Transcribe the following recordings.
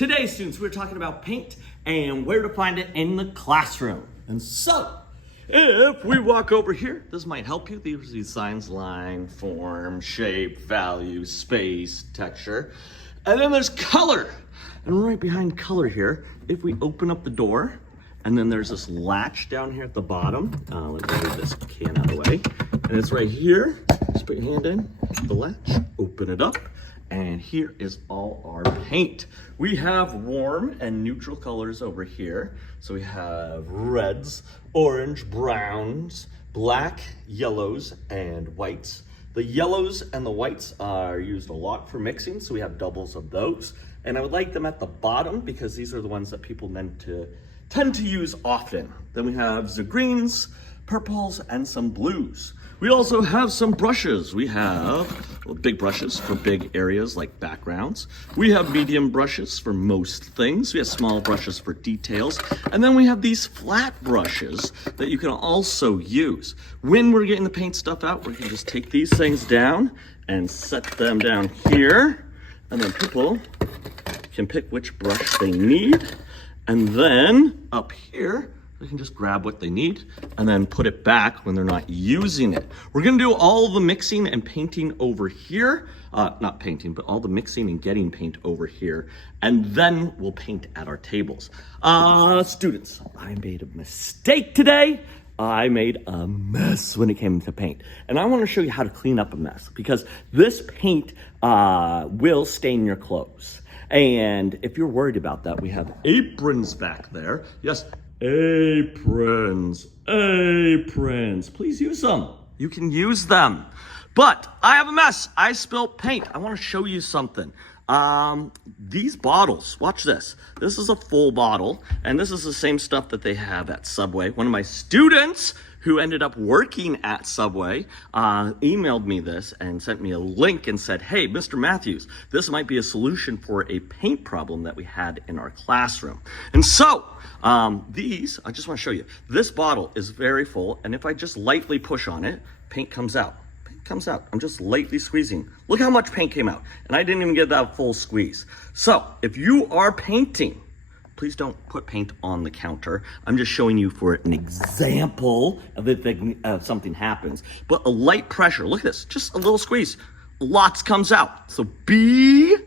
Today, students, we're talking about paint and where to find it in the classroom. And so, if we walk over here, this might help you. These are these signs: line, form, shape, value, space, texture. And then there's color. And right behind color here, if we open up the door, and then there's this latch down here at the bottom. Let me move this can out of the way. And it's right here. Just put your hand in the latch, open it up. And here is all our paint. We have warm and neutral colors over here. So we have reds, orange, browns, black, yellows, and whites. The yellows and the whites are used a lot for mixing, so we have doubles of those. And I would like them at the bottom because these are the ones that people tend to use often. Then we have the greens, purples, and some blues. We also have some brushes. We have big brushes for big areas like backgrounds. We have medium brushes for most things. We have small brushes for details. And then we have these flat brushes that you can also use. When we're getting the paint stuff out, we're gonna just take these things down and set them down here. And then people can pick which brush they need. And then up here, they can just grab what they need and then put it back when they're not using it. We're gonna do all the mixing and painting over here. Not painting, but all the mixing and getting paint over here. And then we'll paint at our tables. Students, I made a mistake today. I made a mess when it came to paint. And I wanna show you how to clean up a mess because this paint will stain your clothes. And if you're worried about that, we have aprons back there. Yes, aprons. Please use them. You can use them. But I have a mess. I spilled paint. I want to show you something. These bottles, watch this. This is a full bottle, and this is the same stuff that they have at Subway. One of my students who ended up working at Subway emailed me this and sent me a link and said, hey, Mr. Matthews, this might be a solution for a paint problem that we had in our classroom. And so, I just want to show you. This bottle is very full, and if I just lightly push on it, paint comes out. Paint comes out. I'm just lightly squeezing. Look how much paint came out, and I didn't even get that full squeeze. So, if you are painting, please don't put paint on the counter. I'm just showing you for an example of if something happens. But a light pressure, look at this, just a little squeeze, lots comes out. So be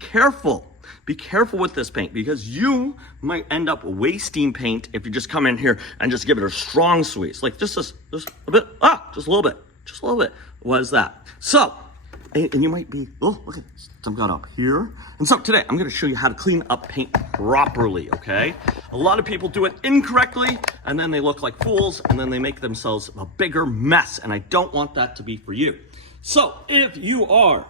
careful. Be careful with this paint because you might end up wasting paint if you just come in here and just give it a strong squeeze. Like just a bit, just a little bit. What is that? So, and you might be, oh, look at this. Some got up here. And so today, I'm gonna show you how to clean up paint properly, okay? A lot of people do it incorrectly, and then they look like fools, and then they make themselves a bigger mess, and I don't want that to be for you. So, if you are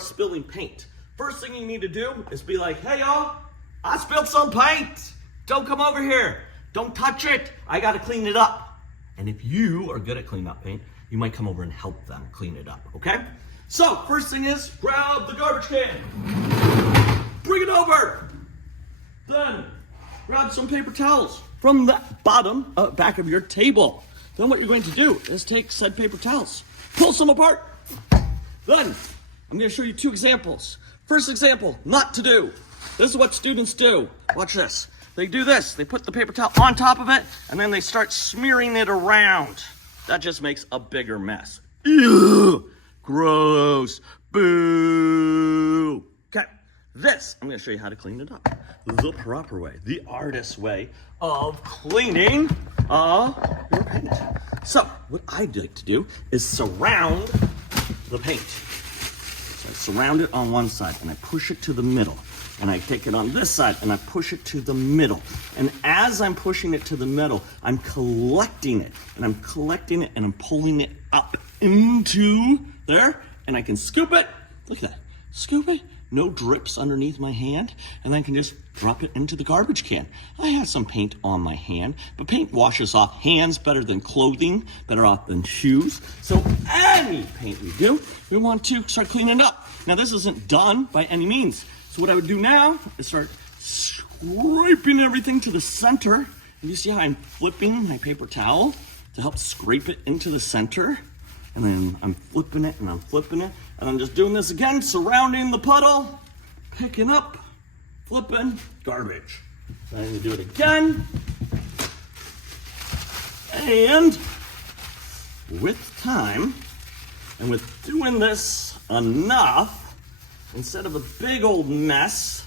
spilling paint, first thing you need to do is be like, hey y'all, I spilled some paint. Don't come over here. Don't touch it. I gotta clean it up. And if you are good at cleaning up paint, you might come over and help them clean it up, okay? So, first thing is, grab the garbage can. Bring it over. Then, grab some paper towels from the bottom, back of your table. Then what you're going to do is take said paper towels, pull some apart. Then, I'm gonna show you two examples. First example, not to do. This is what students do. Watch this. They do this. They put the paper towel on top of it, and then they start smearing it around. That just makes a bigger mess. Ew. Gross. Boo. Okay, this, I'm gonna show you how to clean it up. The proper way, the artist way of cleaning your paint. So, what I'd like to do is surround the paint. So I surround it on one side and I push it to the middle. And I take it on this side and I push it to the middle. And as I'm pushing it to the middle, I'm collecting it. And I'm collecting it and I'm pulling it up into there. And I can scoop it. Look at that. Scoop it. No drips underneath my hand. And then I can just drop it into the garbage can. I have some paint on my hand, but paint washes off hands better than clothing, better off than shoes. So any paint we do, we want to start cleaning up. Now this isn't done by any means. So what I would do now is start scraping everything to the center. And you see how I'm flipping my paper towel to help scrape it into the center. And then I'm flipping it and I'm flipping it. And I'm just doing this again, surrounding the puddle, picking up, flipping garbage. Then you do it again. And with time, and with doing this enough, instead of a big old mess,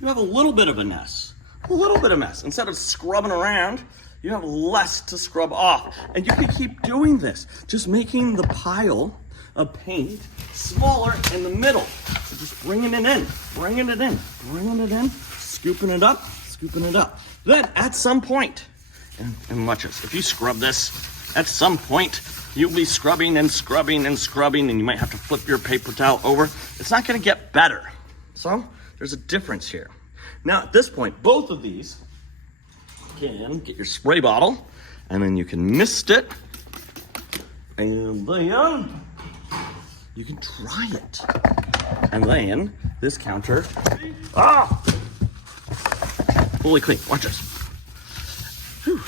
you have a little bit of a mess. A little bit of mess. Instead of scrubbing around, you have less to scrub off. And you can keep doing this, just making the pile of paint smaller in the middle. So just bringing it in, bringing it in, bringing it in, scooping it up, scooping it up. Then at some point, and watch this, if you scrub this, at some point, you'll be scrubbing and scrubbing and scrubbing, and you might have to flip your paper towel over. It's not gonna get better. So there's a difference here. Now at this point, both of these can get your spray bottle, and then you can mist it, and then you can dry it. And then this counter, fully clean. Watch this. Whew.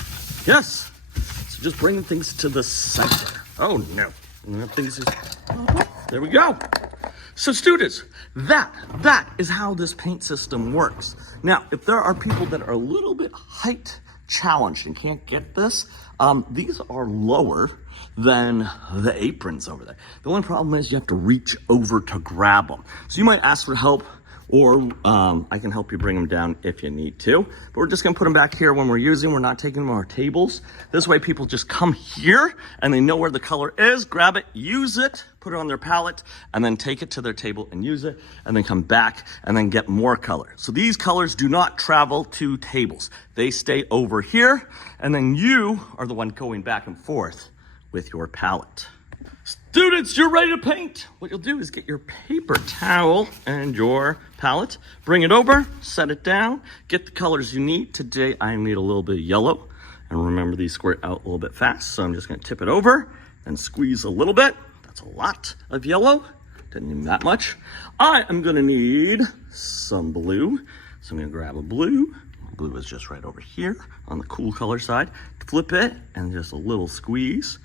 Yes. So just bringing things to the center. Oh no. There we go. So students, that is how this paint system works. Now, if there are people that are a little bit height challenged and can't get this, these are lower than the aprons over there. The only problem is you have to reach over to grab them. So you might ask for help, or I can help you bring them down if you need to. But we're just gonna put them back here when we're using. We're not taking them on our tables. This way people just come here and they know where the color is, grab it, use it, put it on their palette, and then take it to their table and use it, and then come back and then get more color. So these colors do not travel to tables. They stay over here, and then you are the one going back and forth with your palette. Students, you're ready to paint. What you'll do is get your paper towel and your palette, bring it over, set it down, get the colors you need. Today I need a little bit of yellow, and remember these squirt out a little bit fast, so I'm just gonna tip it over and squeeze a little bit. That's a lot of yellow, didn't need that much. I am gonna need some blue, so I'm gonna grab a blue. Blue is just right over here on the cool color side. Flip it and just a little squeeze.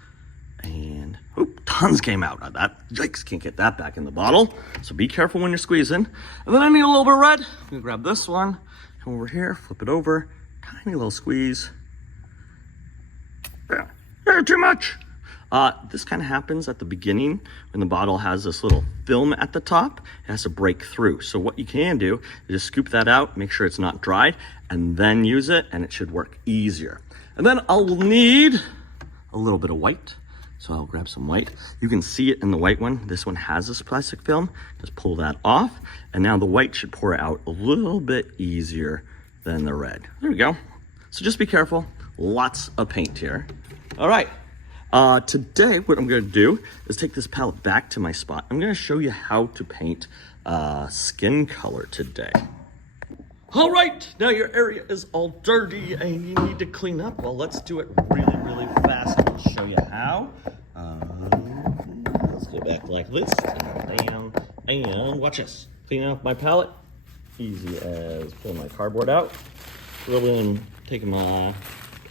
And tons came out of that. Yikes, can't get that back in the bottle. So be careful when you're squeezing. And then I need a little bit of red. I'm gonna grab this one, come over here, flip it over, tiny little squeeze. Yeah, too much. This kind of happens at the beginning when the bottle has this little film at the top. It has to break through. So what you can do is just scoop that out, make sure it's not dried, and then use it, and it should work easier. And then I'll need a little bit of white. So I'll grab some white. You can see it in the white one. This one has this plastic film. Just pull that off. And now the white should pour out a little bit easier than the red. There we go. So just be careful. Lots of paint here. All right. Today, what I'm gonna do is take this palette back to my spot. I'm gonna show you how to paint skin color today. All right, now your area is all dirty and you need to clean up. Well, let's do it really, really fast. I'll show you how. Let's go back like this, and watch this. Cleaning up my palette, easy as pulling my cardboard out, taking my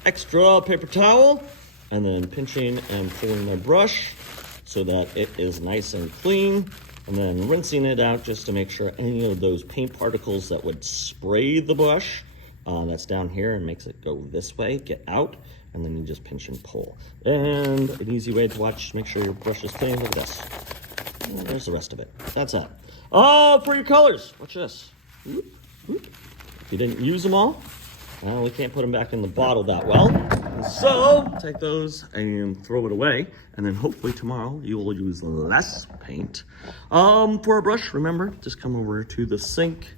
extra paper towel, and then pinching and pulling my brush so that it is nice and clean. And then rinsing it out just to make sure any of those paint particles that would spray the brush that's down here and makes it go this way, get out, and then you just pinch and pull. And an easy way to watch, make sure your brush is clean. Look at this. And there's the rest of it. That's it. Oh, for your colors, watch this. Whoop, whoop. If you didn't use them all, well, we can't put them back in the bottle that well. So take those and throw it away, and then hopefully tomorrow you will use less paint. For a brush, remember, just come over to the sink.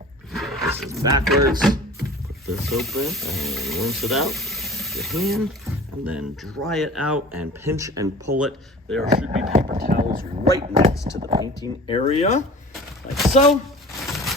This is backwards. Put this open and rinse it out with your hand, and then dry it out and pinch and pull it. There should be paper towels right next to the painting area, like so.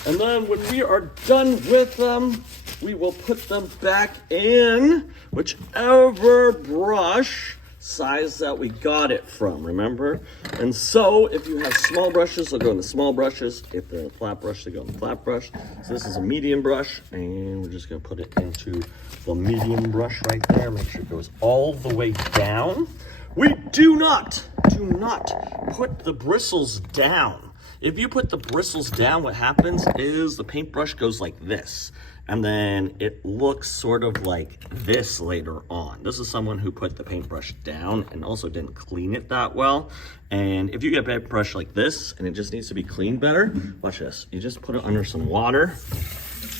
And then when we are done with them, we will put them back in whichever brush size that we got it from, remember? And so if you have small brushes, they'll go in the small brushes. If they're a flat brush, they go in the flat brush. So this is a medium brush, and we're just gonna put it into the medium brush right there. Make sure it goes all the way down. We do not put the bristles down. If you put the bristles down, what happens is the paintbrush goes like this. And then it looks sort of like this later on. This is someone who put the paintbrush down and also didn't clean it that well. And if you get a paintbrush like this and it just needs to be cleaned better, watch this. You just put it under some water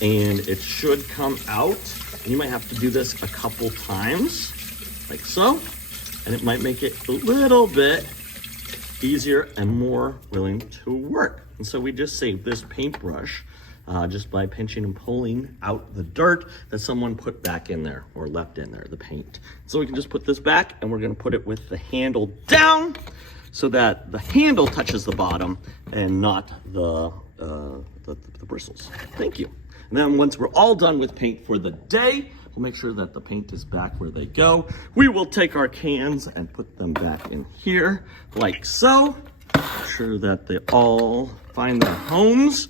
and it should come out. And you might have to do this a couple times, like so. And it might make it a little bit easier and more willing to work. And so we just saved this paintbrush just by pinching and pulling out the dirt that someone put back in there or left in there, the paint. So we can just put this back and we're gonna put it with the handle down so that the handle touches the bottom and not the bristles. Thank you. And then once we're all done with paint for the day, we'll make sure that the paint is back where they go. We will take our cans and put them back in here like so. Make sure that they all find their homes.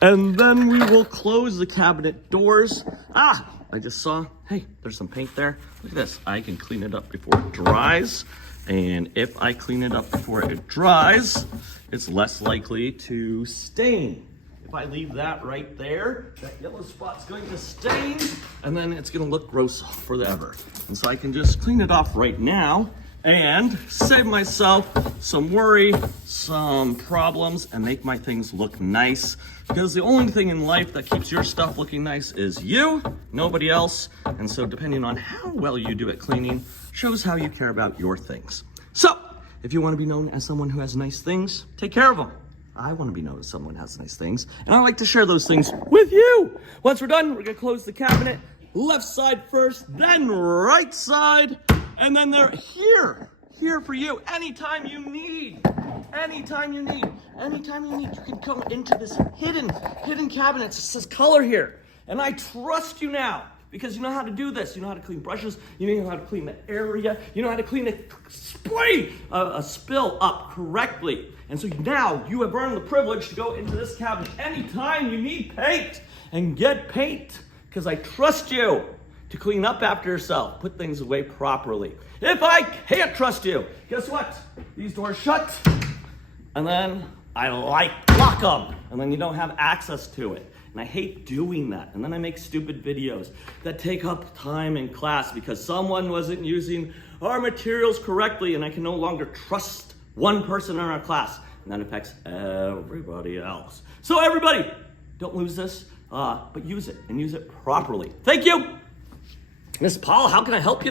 And then we will close the cabinet doors. I just saw, hey, there's some paint there. Look at this. I can clean it up before it dries. And if I clean it up before it dries, it's less likely to stain. If I leave that right there, that yellow spot's going to stain, and then it's gonna look gross forever. And so I can just clean it off right now and save myself some worry, some problems, and make my things look nice. Because the only thing in life that keeps your stuff looking nice is you, nobody else. And so depending on how well you do at cleaning, shows how you care about your things. So, if you want to be known as someone who has nice things, take care of them. I want to be known as someone who has nice things, and I like to share those things with you. Once we're done, we're gonna close the cabinet. Left side first, then right side, and then they're here for you anytime you need. Anytime you need, you can come into this hidden cabinet. It says color here, and I trust you now because you know how to do this. You know how to clean brushes. You know how to clean the area. You know how to clean a spill up correctly. And so now you have earned the privilege to go into this cabinet anytime you need paint and get paint because I trust you to clean up after yourself, put things away properly. If I can't trust you, guess what? These doors shut, and then I lock them, and then you don't have access to it. And I hate doing that. And then I make stupid videos that take up time in class because someone wasn't using our materials correctly, and I can no longer trust one person in our class, and that affects everybody else. So everybody, don't lose this, but use it, and use it properly. Thank you. Miss Paul, how can I help you?